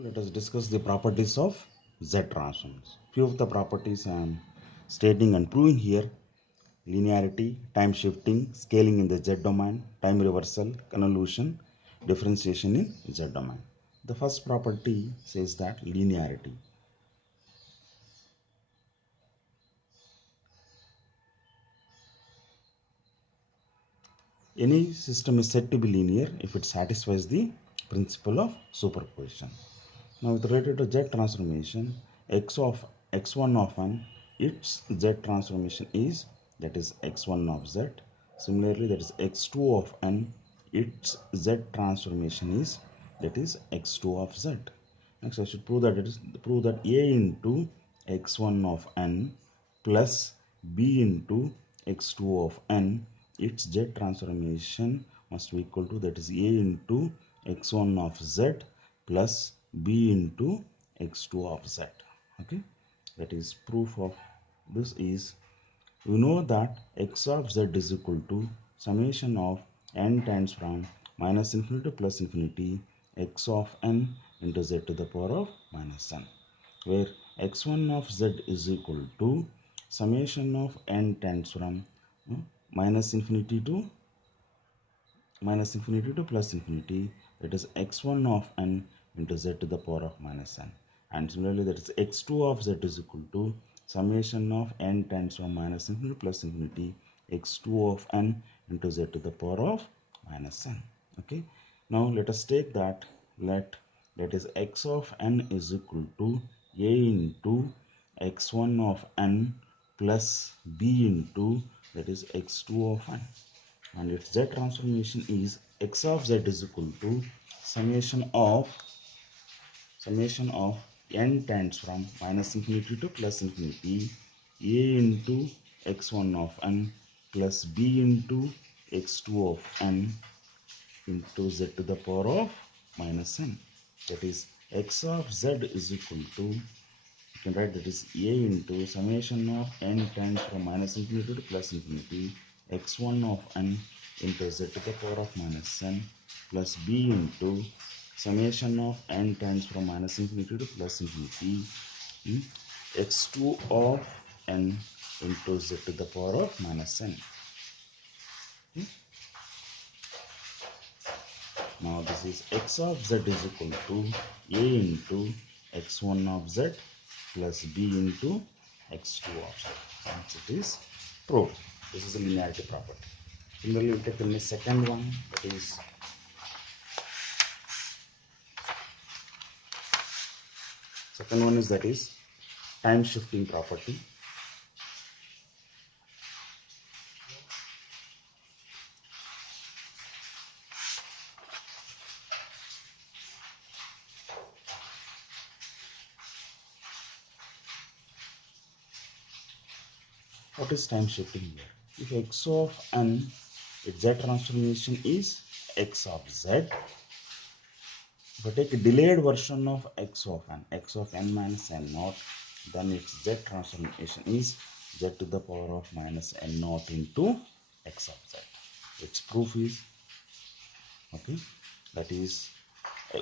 Let us discuss the properties of Z transforms. Few of the properties I am stating and proving here: linearity, time shifting, scaling in the Z domain, time reversal, convolution, differentiation in Z domain. The first property says that linearity. Any system is said to be linear if it satisfies the principle of superposition. Now, with related to Z transformation, x1 of n, its Z transformation is, that is x1 of z. Similarly, that is x2 of n, its Z transformation is, that is x2 of z. Next, I should prove that a into x1 of n plus b into x2 of n, its Z transformation must be equal to, that is a into x1 of z plus b into x2 of z. Okay, that is proof of this is, we know that x of z is equal to summation of n tends from minus infinity to plus infinity x of n into z to the power of minus n, where x1 of z is equal to summation of n tends from minus infinity to plus infinity, that is x1 of n into z to the power of minus n. And similarly, that is x2 of z is equal to summation of n tends from minus infinity to plus infinity x2 of n into z to the power of minus n. Okay, now let us take that, that is x of n is equal to a into x1 of n plus b into, that is x2 of n, and its Z transformation is x of z is equal to summation of n tends from minus infinity to plus infinity a into x1 of n plus b into x2 of n into z to the power of minus n. That is x of z is equal to, you can write, that is a into summation of n tends from minus infinity to plus infinity x1 of n into z to the power of minus n plus b into summation of n tends from minus infinity to plus infinity x2 of n into z to the power of minus n. Now this is x of z is equal to a into x1 of z plus b into x2 of z. Once it is proved, this is a linearity property. Similarly, we take the second one, that is time shifting property. What is time shifting here? If x of n, its z transformation is x of z. If I take a delayed version of x of n minus n naught, then its z transformation is z to the power of minus n naught into x of z. Its proof is, okay, that is,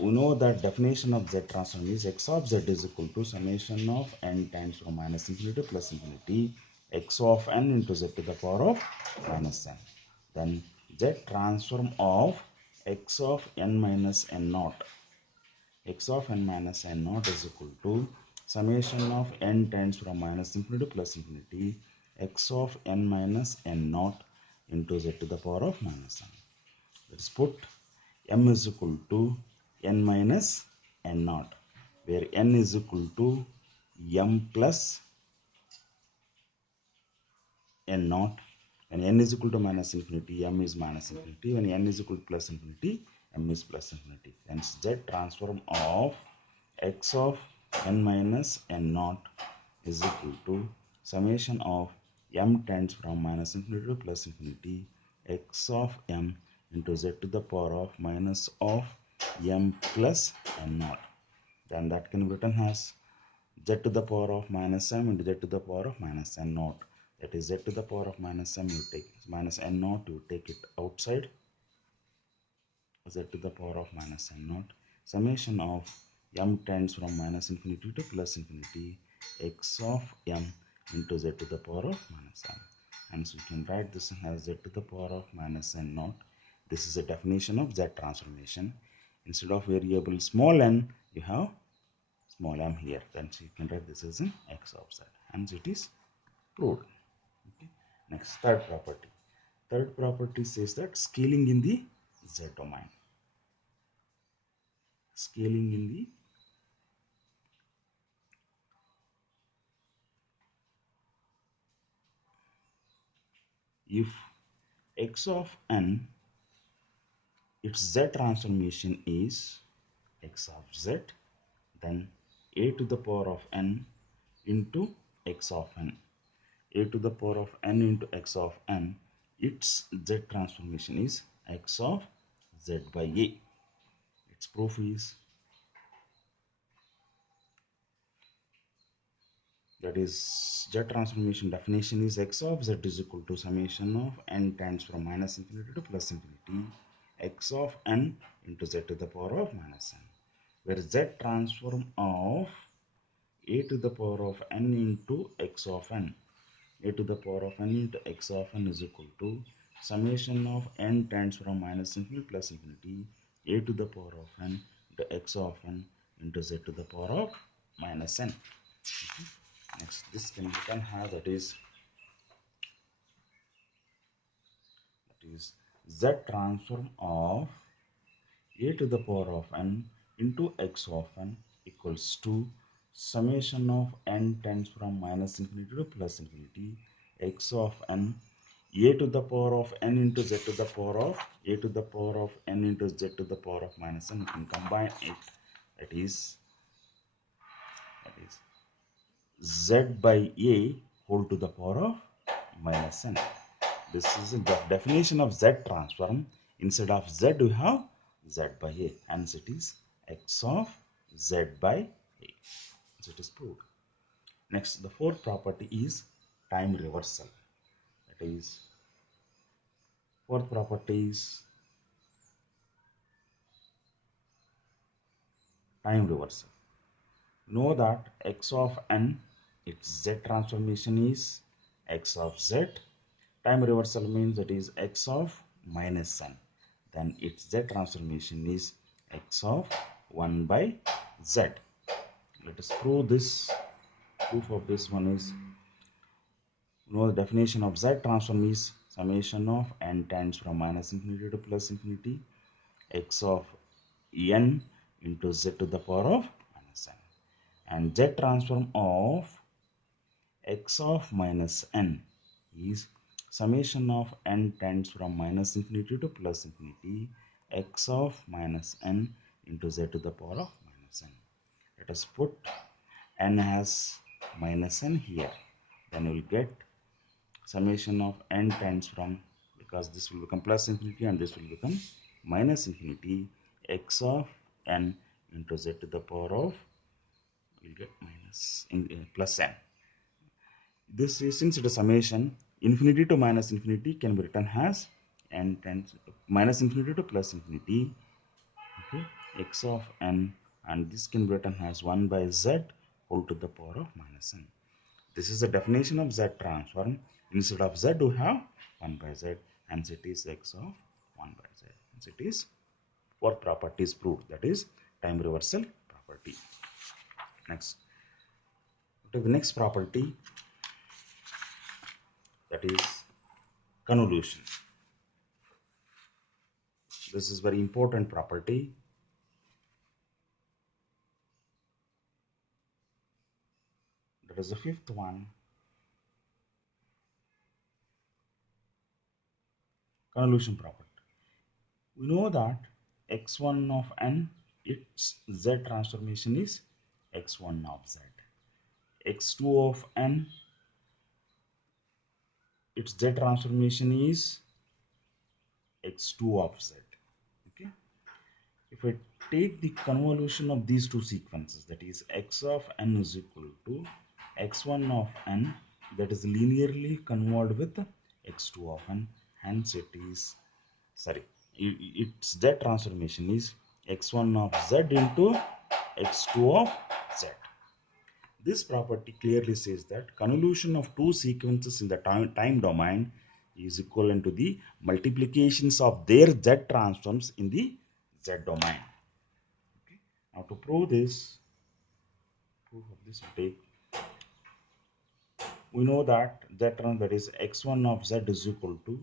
we know that definition of z transform is x of z is equal to summation of n times from minus infinity to plus infinity x of n into z to the power of minus n. Then z transform of x of n minus n naught, x of n minus n naught is equal to summation of n tends from minus infinity to plus infinity x of n minus n naught into z to the power of minus n. Let's put m is equal to n minus n naught, where n is equal to m plus n naught. When n is equal to minus infinity, m is minus infinity. When n is equal to plus infinity, m is plus infinity. Hence, z transform of x of n minus n naught is equal to summation of m tends from minus infinity to plus infinity x of m into z to the power of minus of m plus n naught. Then that can be written as z to the power of minus m into z to the power of minus n naught. That is z to the power of minus m, you take minus n naught, you take it outside, z to the power of minus n naught, summation of m tends from minus infinity to plus infinity, x of m into z to the power of minus n. And so we can write this as z to the power of minus n naught. This is a definition of z transformation. Instead of variable small n, you have small m here. Then so you can write this as an x of z. And so it is proved. Okay. Next, third property. Third property says that scaling in the z domain. Scaling in the if x of n, its z transformation is x of z, then a to the power of n into x of n. A to the power of n into x of n, its z transformation is x of z by a. Its proof is, that is, z transformation definition is x of z is equal to summation of n tends from minus infinity to plus infinity, x of n into z to the power of minus n, where z transform of a to the power of n into x of n, a to the power of n into x of n is equal to summation of n tends from minus infinity plus infinity, a to the power of n into x of n into z to the power of minus n. Okay. Next, this can become how, that is z transform of a to the power of n into x of n equals to summation of n tends from minus infinity to plus infinity, x of n, a to the power of n into z to the power of a to the power of n into z to the power of minus n. You can combine it. That is z by a whole to the power of minus n. This is the definition of z transform. Instead of z, we have z by a. Hence, it is x of z by a. So it is proved. Next, the fourth property is time reversal. That is, fourth property is time reversal. Know that x of n, its z transformation is x of z. Time reversal means that is x of minus n. Then its z transformation is x of 1 by z. Let us prove this. Proof of this one is, the definition of z transform is summation of n tends from minus infinity to plus infinity, x of n into z to the power of minus n. And z transform of x of minus n is summation of n tends from minus infinity to plus infinity, x of minus n into z to the power of minus n. Let us put n as minus n here. Then we will get summation of n tends from, because this will become plus infinity and this will become minus infinity, x of n into z to the power of, we will get plus n. This is, since it is summation, infinity to minus infinity can be written as n tends minus infinity to plus infinity, okay, x of n, and this can be written as 1 by z whole to the power of minus n. This is the definition of z transform. Instead of z, we have 1 by z, and it is x of 1 by z. Hence it is fourth property is proved, that is time reversal property. Next, to the next property, that is convolution. This is very important property. That is the fifth one, convolution property. We know that x1 of n, its z transformation is x1 of z. x2 of n, its z transformation is x2 of z. Okay. If I take the convolution of these two sequences, that is x of n is equal to x1 of n, that is linearly convolved with x2 of n. Hence it is, sorry, its z transformation is x1 of z into x2 of z. This property clearly says that convolution of two sequences in the time domain is equivalent to the multiplications of their z transforms in the z domain. Okay. Now to prove this, proof of this will take, we know that z term, that is x1 of z is equal to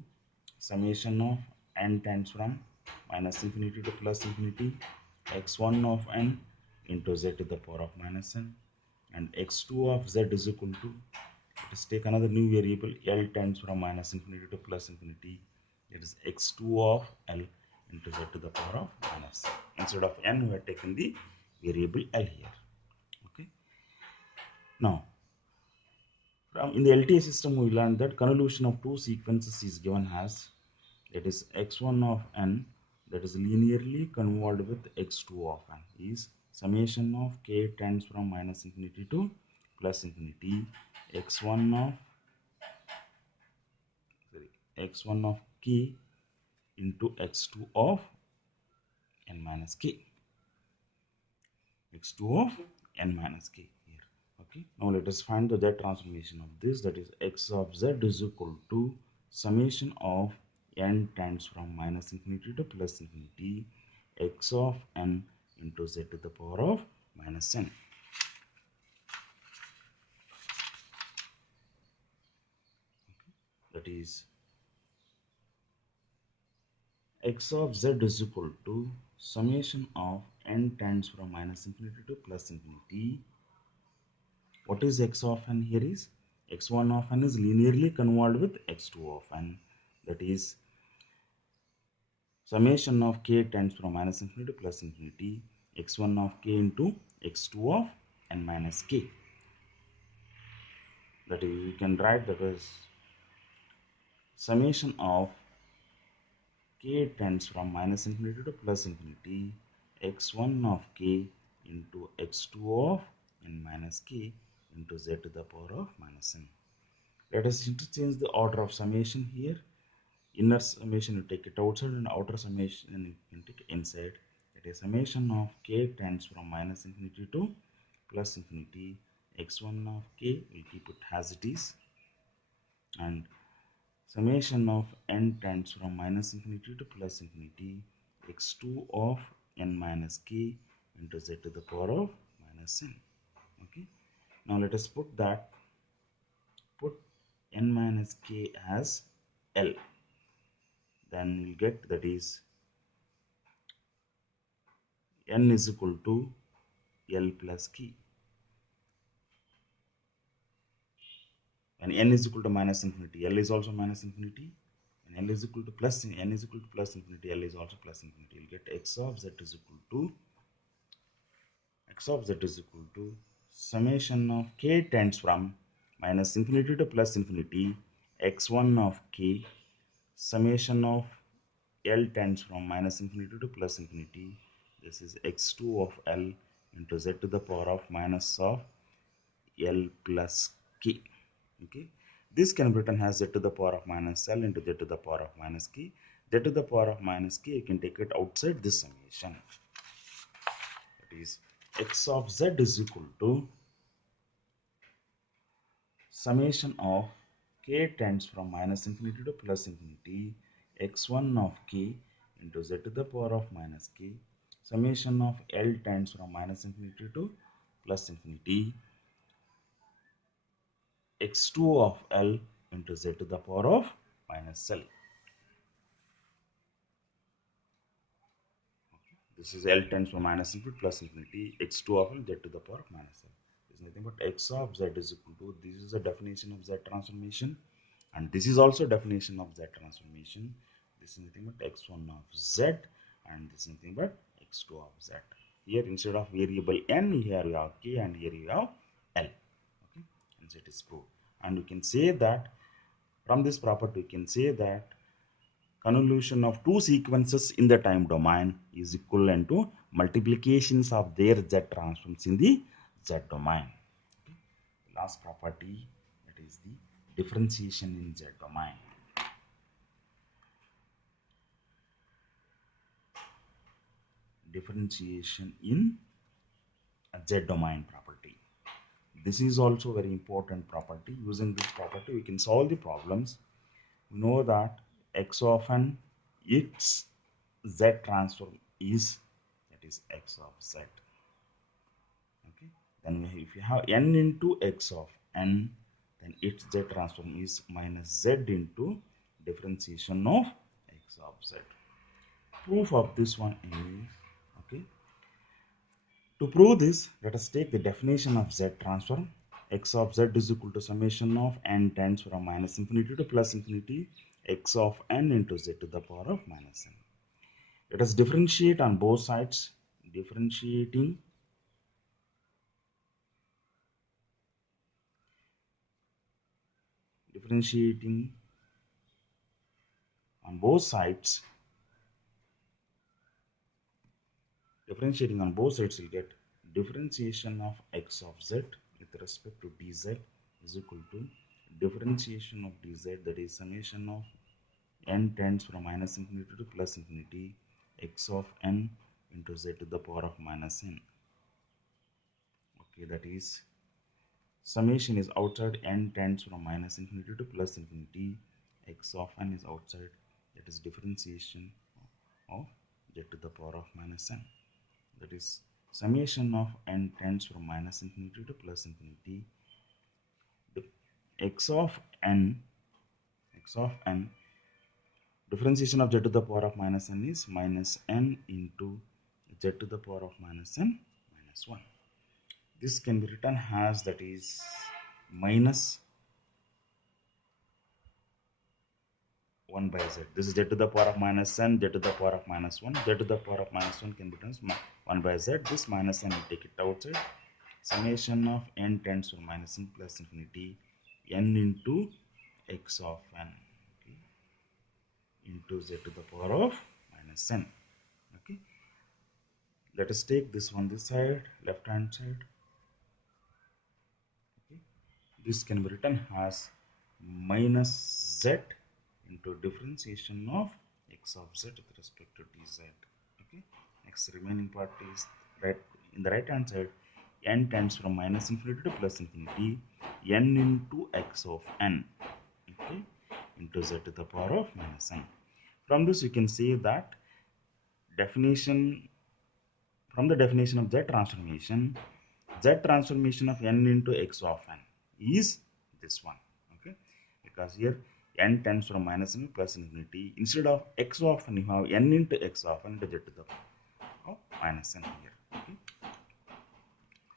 summation of n tends from minus infinity to plus infinity x1 of n into z to the power of minus n, and x2 of z is equal to, let us take another new variable, l tends from minus infinity to plus infinity, it is x2 of l into z to the power of minus n. Instead of n, we have taken the variable l here. Okay. Now in the LTI system, we learned that convolution of two sequences is given as, that is x1 of n, that is linearly convolved with x2 of n, is summation of k tends from minus infinity to plus infinity x1 of x1 of k into x2 of n minus k, x2 of n minus k here. Okay, now let us find the z transformation of this, that is x of z is equal to summation of n tends from minus infinity to plus infinity x of n into z to the power of minus n. That is x of z is equal to summation of n tends from minus infinity to plus infinity. What is x of n here is, x1 of n is linearly convolved with x2 of n, that is summation of k tends from minus infinity to plus infinity x1 of k into x2 of n minus k. That is, you can write that as summation of k tends from minus infinity to plus infinity x1 of k into x2 of n minus k into z to the power of minus n. Let us interchange the order of summation here. Inner summation you take it outside and outer summation you can take inside. It is summation of k tends from minus infinity to plus infinity x1 of k, we keep it as it is, and summation of n tends from minus infinity to plus infinity x2 of n minus k into z to the power of minus n. Okay, now let us put n minus k as l, then we'll get, that is n is equal to l plus k, and n is equal to minus infinity, l is also minus infinity, and l is equal to plus, n is equal to plus infinity, l is also plus infinity. You'll get x of z is equal to, summation of k tends from minus infinity to plus infinity x1 of k, summation of l tends from minus infinity to plus infinity, this is x2 of l into z to the power of minus of l plus k. Okay, this can be written as z to the power of minus l into z to the power of minus k. Z to the power of minus k, you can take it outside this summation. That is x of z is equal to summation of k tends from minus infinity to plus infinity x1 of k into z to the power of minus k, summation of l tends from minus infinity to plus infinity x2 of l into z to the power of minus l. This is L tends to minus infinity plus infinity, x2 of L z to the power of minus L. This is nothing but x of z is equal to, this is the definition of z transformation, and this is also definition of z transformation. This is nothing but x1 of z, and this is nothing but x2 of z. Here instead of variable n, here you have k, and here you have L. Okay, and it is proved. And you can say that from this property, you can say that convolution of two sequences in the time domain is equivalent to multiplications of their z transforms in the z domain. Okay. Last property, that is the differentiation in z domain. Differentiation in Z domain property. This is also very important property. Using this property, we can solve the problems. We know that x of n, its Z transform is, that is x of Z. Okay. Then if you have n into x of n, then its Z transform is minus Z into differentiation of x of Z. Proof of this one is, okay. To prove this, let us take the definition of Z transform. X of Z is equal to summation of n tends from minus infinity to plus infinity x of n into Z to the power of minus n. Let us differentiate on both sides. Differentiating on both sides. Differentiating on both sides, will get differentiation of x of Z with respect to dz is equal to differentiation of dz, that is summation of n tends from minus infinity to plus infinity x of n into Z to the power of minus n. Okay, that is summation is outside, n tends from minus infinity to plus infinity, x of n is outside, that is differentiation of Z to the power of minus n. That is summation of n tends from minus infinity to plus infinity, the x of n differentiation of Z to the power of minus n is minus n into Z to the power of minus n minus 1. This can be written as, that is minus 1 by Z. This is Z to the power of minus n, Z to the power of minus 1. Z to the power of minus 1 can be written as 1 by Z. This minus n, we take it outside. Summation of n tends to minus n plus infinity, n into x of n, okay, into Z to the power of minus n. Okay. Let us take this one this side, left hand side. Okay. This can be written as minus Z into differentiation of x of Z with respect to dz. Okay. Next remaining part is right in the right hand side, n tends from minus infinity to plus infinity, n into x of n, okay, into Z to the power of minus n. From this you can say that definition, from the definition of Z transformation of n into x of n is this one. Okay, because here n tends from minus n plus infinity. Instead of x of n, you have n into x of n into Z to the power of minus n here. Okay.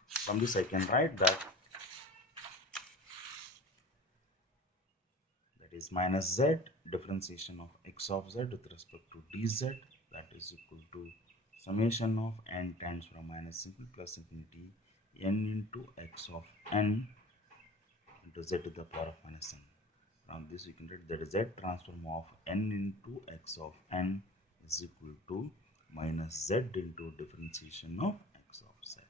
From this I can write that is minus z differentiation of x of z with respect to dz, that is equal to summation of n tends from minus infinity plus infinity n into x of n into Z to the power of minus n. From this we can write that Z transform of n into x of n is equal to minus Z into differentiation of x of Z.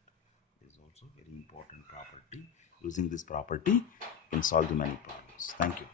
This is also very important property. Using this property, you can solve the many problems. Thank you.